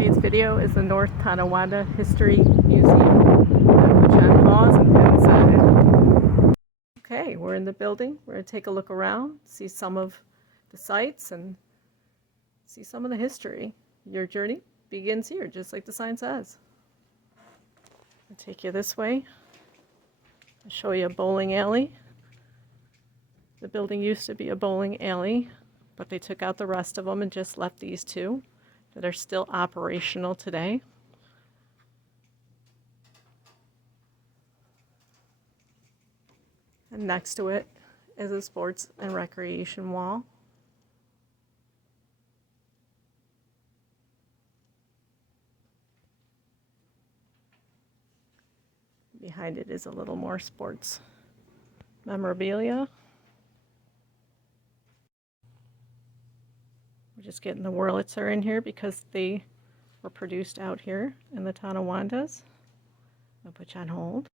Today's video is the North Tonawanda History Museum. I'm going to put you on pause and head inside. Okay, we're in the building. We're going to take a look around, see some of the sights, and see some of the history. Your journey begins here, just like the sign says. I'll take you this way. I'll show you a bowling alley. The building used to be a bowling alley, but they took out the rest of them and just left these two that are still operational today. And next to it is a sports and recreation wall. Behind it is a little more sports memorabilia. We're just getting the Wurlitzer in here because they were produced out here in the Tonawandas. I'll put you on hold.